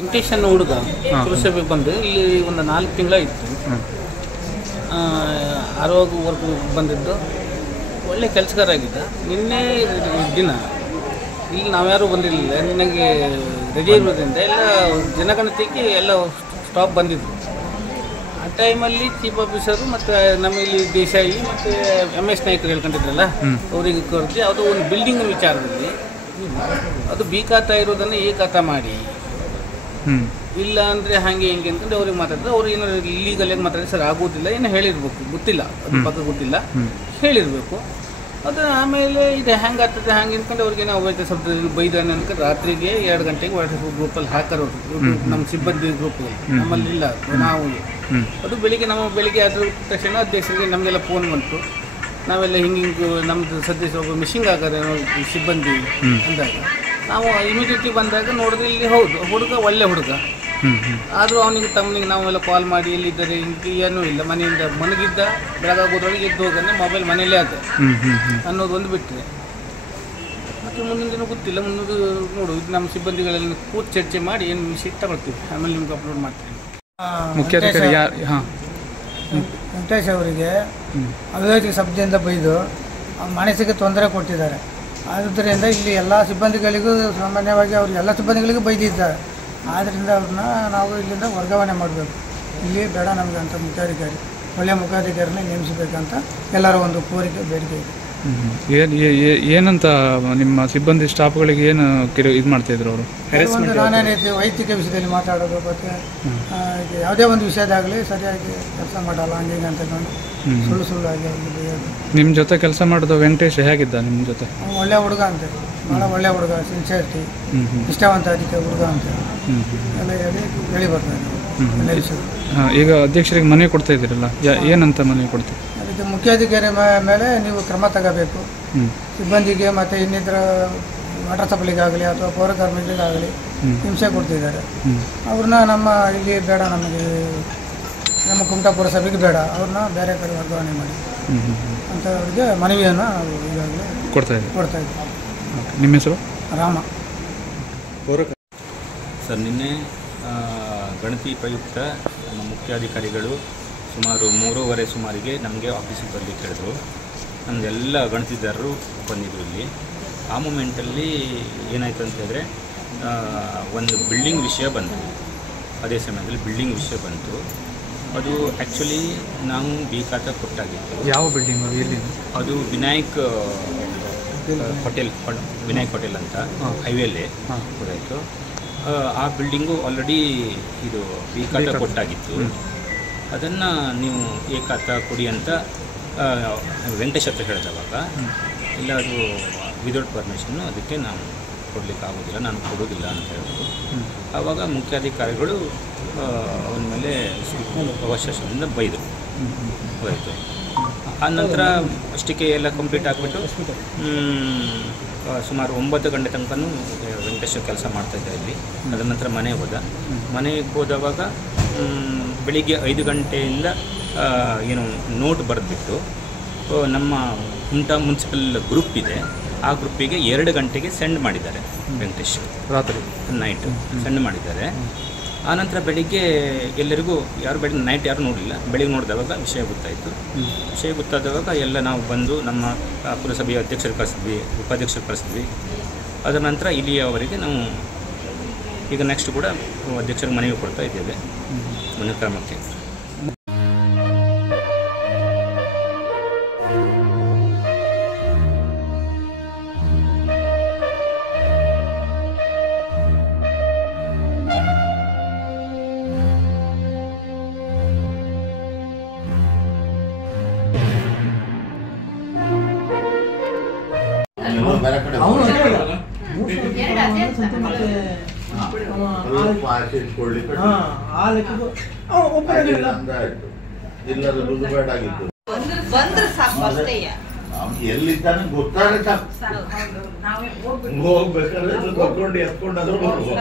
ವೆಂಕಟೇಶನ್ ಹುಡುಗ ಪುರಸಭೆಗೆ ಬಂದು ಇಲ್ಲಿ ಒಂದು 4 ತಿಂಗಳಾಯಿತು. ಆರೋಗ್ಯ ವರ್ಕ್ ಬಂದಿದ್ದು, ಒಳ್ಳೆ ಕೆಲಸಗಾರ ಆಗಿದ್ದ. ನಿನ್ನೆ ದಿನ ಇಲ್ಲಿ ನಾವ್ಯಾರೂ ಬಂದಿರಲಿಲ್ಲ, ನಿನಗೆ ರಜೆ ಇರೋದ್ರಿಂದ ಎಲ್ಲ ಜನಗಣತಿಗೆ ಎಲ್ಲ ಸ್ಟಾಪ್ ಬಂದಿದ್ದು. ಆ ಟೈಮಲ್ಲಿ ಚೀಫ್ ಆಫೀಸರು ಮತ್ತು ನಮ್ಮಲ್ಲಿ ದೇಸಾಯಿ ಮತ್ತು MS ನಾಯ್ಕರು ಹೇಳ್ಕೊಂಡಿದ್ರಲ್ಲ, ಅವರಿಗೆ ಕರೆದು ಅದು ಒಂದು ಬಿಲ್ಡಿಂಗ್ ವಿಚಾರದಲ್ಲಿ ಅದು ಬಿ ಖಾತಾ ಇರೋದನ್ನು ಎ ಖಾತಾ ಮಾಡಿ, ಇಲ್ಲ ಅಂದರೆ ಹಾಗೆ ಹಿಂಗೆ ಅಂದ್ಕೊಂಡು ಅವ್ರಿಗೆ ಮಾತಾಡಿದ್ರೆ ಅವ್ರು ಏನೋ ಲೀಗಲಾಗಿ ಮಾತಾಡಿದ್ರೆ ಸರ್ ಆಗೋದಿಲ್ಲ ಏನೋ ಹೇಳಿರ್ಬೇಕು, ಗೊತ್ತಿಲ್ಲ ಅದು ಪಕ್ಕ ಗೊತ್ತಿಲ್ಲ, ಹೇಳಿರಬೇಕು. ಅದು ಆಮೇಲೆ ಇದು ಹೆಂಗೆ ಆಗ್ತದೆ ಹಂಗೆ ಅಂದ್ಕೊಂಡು ಅವ್ರಿಗೆ ನಾವು ಸ್ವಲ್ಪ ಬೈದಾನೆ ಅಂದ್ಕೊಂಡು ರಾತ್ರಿಗೆ 2 ಗಂಟೆಗೆ ವಾಟ್ಸಪ್ ಗ್ರೂಪಲ್ಲಿ ಹಾಕರು ನಮ್ಮ ಸಿಬ್ಬಂದಿ ಗ್ರೂಪ್ ನಮ್ಮಲ್ಲಿ ಇಲ್ಲ ನಾವು. ಅದು ಬೆಳಿಗ್ಗೆ ಅದ್ರ ತಕ್ಷಣ ಅಧ್ಯಕ್ಷರಿಗೆ ನಮಗೆಲ್ಲ ಫೋನ್ ಬಂತು. ನಾವೆಲ್ಲ ಹಿಂಗೆ ನಮ್ಮದು ಸದ್ಯ ಒಬ್ಬ ಮಿಷಿಂಗ್ ಆಗಾರೆ ಸಿಬ್ಬಂದಿ ಅಂದಾಗ ನಾವು ಇಮಿಡಿಯೇಟ್ಲಿ ಬಂದಾಗ ನೋಡಿದ್ರೆ ಇಲ್ಲಿ ಹೌದು ಹುಡುಗ ಒಳ್ಳೆ ಹುಡುಗ, ಆದರೂ ಅವನಿಗೆ ತಮ್ಮನಿಗೆ ನಾವೆಲ್ಲ ಕಾಲ್ ಮಾಡಿ ಎಲ್ಲಿದ್ದಾರೆ ಹಿಂಗೆ ಏನೂ ಇಲ್ಲ, ಮನೆಯಿಂದ ಮನಗಿದ್ದ ಬೆಳಗಾಗೋದ್ರೊಳಗೆ ಎದ್ದು ಹೋಗನೆ ಮೊಬೈಲ್ ಮನೆಯಲ್ಲೇ ಆದ ಅನ್ನೋದು ಒಂದು ಬಿಟ್ಟರೆ ಮತ್ತು ಮುಂದಿನ ದಿನ ಗೊತ್ತಿಲ್ಲ. ಮುಂದೆ ನೋಡು ನಮ್ಮ ಸಿಬ್ಬಂದಿಗಳೆಲ್ಲ ಕೂತು ಚರ್ಚೆ ಮಾಡಿ ಏನು ವಿಷಯ ತಗೊಳ್ತೀವಿ, ಆಮೇಲೆ ನಿಮ್ಗೆ ಅಪ್ಲೋಡ್ ಮಾಡ್ತೀವಿ. ಮುಖ್ಯಾಧಿಕಾರಿ ವೆಂಕಟೇಶ್ ಅವರಿಗೆ ಅವಿವೇಕ ಶಬ್ದದಿಂದ ಬೈದು ಮನಸ್ಸಿಗೆ ತೊಂದರೆ ಕೊಟ್ಟಿದ್ದಾರೆ. ಆದ್ದರಿಂದ ಇಲ್ಲಿ ಎಲ್ಲ ಸಿಬ್ಬಂದಿಗಳಿಗೂ ಸಾಮಾನ್ಯವಾಗಿ ಅವ್ರಿಗೆ ಎಲ್ಲ ಸಿಬ್ಬಂದಿಗಳಿಗೂ ಬೈದಿದ್ದಾರೆ. ಆದ್ದರಿಂದ ಅವ್ರನ್ನ ನಾವು ಇಲ್ಲಿಂದ ವರ್ಗಾವಣೆ ಮಾಡಬೇಕು, ಇಲ್ಲಿ ಬೇಡ ನಮಗೆ ಅಂತ ಮುಖ್ಯಾಧಿಕಾರಿ ಒಳ್ಳೆಯ ಮುಖ್ಯಾಧಿಕಾರಿನ ನೇಮಿಸಬೇಕಂತ ಎಲ್ಲರ ಒಂದು ಕೋರಿಕೆ ಬೇಡಿಕೆ ಇದೆ. ಏನಂತ ನಿಮ್ಮ ಸಿಬ್ಬಂದಿ ಸ್ಟಾಫ್ಗಳಿಗೆ ಏನು ಇದು ಮಾಡ್ತಾಯಿದ್ರು ಅವರು? ಒಂದು ನಾನೇ ರೀತಿ ವೈಯಕ್ತಿಕ ವಿಷಯದಲ್ಲಿ ಮಾತಾಡೋದು, ಮತ್ತು ಯಾವುದೇ ಒಂದು ವಿಷಯದಾಗಲಿ ಸರಿಯಾಗಿ ಕೆಲಸ ಮಾಡಲ್ಲ ಹಂಗೆ ಹಿಂಗೆ ಅಂತಕೊಂಡು ಸುಳ್ಳು ನಿಮ್ಮ ಜೊತೆ ಕೆಲಸ ಮಾಡೋದು ವೆಂಕಟೇಶ್ ಹೇಗಿದ್ದ ನಿಮ್ಮ ಜೊತೆ? ಒಳ್ಳೆ ಹುಡುಗ ಅಂತೆ, ಭಾಳ ಒಳ್ಳೆ ಹುಡುಗ, ಸಿನ್ಸಿಯರಿಟಿ, ನಿಷ್ಠಾವಂತ ಅದಕ್ಕೆ ಹುಡುಗ ಅಂತ ಎಲ್ಲ ಹೇಳಿ ಬರ್ತಾರೆ. ಈಗ ಅಧ್ಯಕ್ಷರಿಗೆ ಮನೆ ಕೊಡ್ತಾ ಇದ್ದೀರಲ್ಲ, ಏನಂತ ಮನೆ ಕೊಡ್ತೀವಿ? ಅದಕ್ಕೆ ಮುಖ್ಯಾಧಿಕಾರಿ ಮೇಲೆ ನೀವು ಕ್ರಮ ತಗೋಬೇಕು. ಸಿಬ್ಬಂದಿಗೆ ಮತ್ತು ಇನ್ನಿತರ ವಾಟರ್ ಸಪ್ಲೈಗಾಗಲಿ ಅಥವಾ ಪೌರ ಕಾರ್ಮಿಕರಿಗಾಗಲಿ ಹಿಂಸೆ ಕೊಡ್ತಿದ್ದಾರೆ. ಅವ್ರನ್ನ ನಮ್ಮ ಇಲ್ಲಿ ಬೇಡ, ನಮಗೆ ನಮ್ಮ ಕುಮಟಾ ಪುರಸಭೆಗೆ ಬೇಡ, ಅವ್ರನ್ನ ಬೇರೆ ಕಡೆ ವರ್ಗಾವಣೆ ಮಾಡಿ ಅಂತ ಅವ್ರಿಗೆ ಮನವಿಯನ್ನು ನಾವು ಈಗಾಗಲೇ ಕೊಡ್ತಾ ಇದ್ದೀವಿ. ನಿಮ್ಮ ಹೆಸರು? ರಾಮ. ಸರ್, ನಿನ್ನೆ ಗಣತಿ ಪ್ರಯುಕ್ತ ನಮ್ಮ ಮುಖ್ಯಾಧಿಕಾರಿಗಳು ಸುಮಾರು 3:30 ಸುಮಾರಿಗೆ ನಮಗೆ ಆಫೀಸಿಗೆ ಬರಲಿಕ್ಕೆ ಹೇಳಿದ್ರು. ನಮಗೆಲ್ಲ ಗಣತಿದಾರರು ಬಂದಿದ್ದರು ಇಲ್ಲಿ. ಆ ಮೂಮೆಂಟಲ್ಲಿ ಏನಾಯಿತು ಅಂತ ಹೇಳಿದ್ರೆ ಒಂದು ಬಿಲ್ಡಿಂಗ್ ವಿಷಯ ಬಂತು. ಅದೇ ಸಮಯದಲ್ಲಿ ಬಿಲ್ಡಿಂಗ್ ವಿಷಯ ಬಂತು. ಅದು ಆ್ಯಕ್ಚುಲಿ ನಾವು ಬಿ ಖಾತಾ ಕೊಟ್ಟಾಗಿತ್ತು. ಯಾವ ಬಿಲ್ಡಿಂಗ್? ಎಲ್ಲಿ? ಅದು ವಿನಾಯಕ್ ಹೋಟೆಲ್ ಅಂತ ಹೈವೇಲಿ ಗೊತ್ತಾಯಿತು. ಆ ಬಿಲ್ಡಿಂಗು ಆಲ್ರೆಡಿ ಇದು ಬಿ ಖಾತಾ ಕೊಟ್ಟಾಗಿತ್ತು. ಅದನ್ನು ನೀವು ಎ ಖಾತಾ ಕೊಡಿ ಅಂತ ವೆಂಕಟೇಶ್ ಹತ್ರ ಹೇಳಿದವಾಗ, ಇಲ್ಲ ಅದು ವಿದೌಟ್ ಪರ್ಮಿಷನ್ನು, ಅದಕ್ಕೆ ನಾವು ಕೊಡಲಿಕ್ಕೆ ಆಗೋದಿಲ್ಲ, ನಾನು ಕೊಡೋದಿಲ್ಲ ಅಂತ ಹೇಳಿದ್ರು. ಆವಾಗ ಮುಖ್ಯಾಧಿಕಾರಿಗಳು ಅವನ ಮೇಲೆ ಅವಶೇಷದಿಂದ ಬೈದರು. ಹೋಯಿತು. ಆ ನಂತರ ಅಷ್ಟಕ್ಕೆ ಎಲ್ಲ ಕಂಪ್ಲೀಟ್ ಆಗಿಬಿಟ್ಟು ಸುಮಾರು 9 ಗಂಟೆ ತನಕ ವೆಂಕಟೇಶ್ ಕೆಲಸ ಮಾಡ್ತಾಯಿದ್ದ ಇಲ್ಲಿ. ಅದರ ನಂತರ ಮನೆಗೆ ಹೋದವಾಗ ಬೆಳಿಗ್ಗೆ 5 ಗಂಟೆಯಿಂದ ಏನು ನೋಟ್ ಬರೆದ್ಬಿಟ್ಟು ನಮ್ಮ ಕುಮಟಾ ಮುನ್ಸಿಪಲ್ ಗ್ರೂಪ್ ಇದೆ, ಆ ಗ್ರೂಪಿಗೆ 2 ಗಂಟೆಗೆ ಸೆಂಡ್ ಮಾಡಿದ್ದಾರೆ. ವೆಂಕಟೇಶ್ ರಾತ್ರಿ ನೈಟು ಸೆಂಡ್ ಮಾಡಿದ್ದಾರೆ. ಆನಂತರ ಬೆಳಿಗ್ಗೆ ಎಲ್ಲರಿಗೂ ನೈಟ್ ಯಾರು ನೋಡಲಿಲ್ಲ, ಬೆಳಿಗ್ಗೆ ನೋಡಿದವಾಗ ವಿಷಯ ಗೊತ್ತಾಯಿತು. ವಿಷಯ ಗೊತ್ತಾದವಾಗ ಎಲ್ಲ ನಾವು ಬಂದು ನಮ್ಮ ಪುರಸಭೆಯ ಅಧ್ಯಕ್ಷರು ಕಳಿಸಿದ್ವಿ, ಉಪಾಧ್ಯಕ್ಷರು ಕಳಿಸಿದ್ವಿ. ಅದರ ನಂತರ ಇಲ್ಲಿಯವರೆಗೆ ನಾವು ಈಗ ನೆಕ್ಸ್ಟ್ ಕೂಡ ಅಧ್ಯಕ್ಷರಿಗೆ ಮನವಿ ಕೊಡ್ತಾ ಇದ್ದೇವೆ ಮುಂದಿನ ಕ್ರಮಕ್ಕೆ. ಎಲ್ಲಿದ್ದಾನೆ ಗೊತ್ತಾದ್ರೆ ಹೋಗ್ಬೇಕಾದ್ರೆ ಕರ್ಕೊಂಡು ಎತ್ಕೊಂಡಾದ್ರೂ ಬರ್ಬೋದು.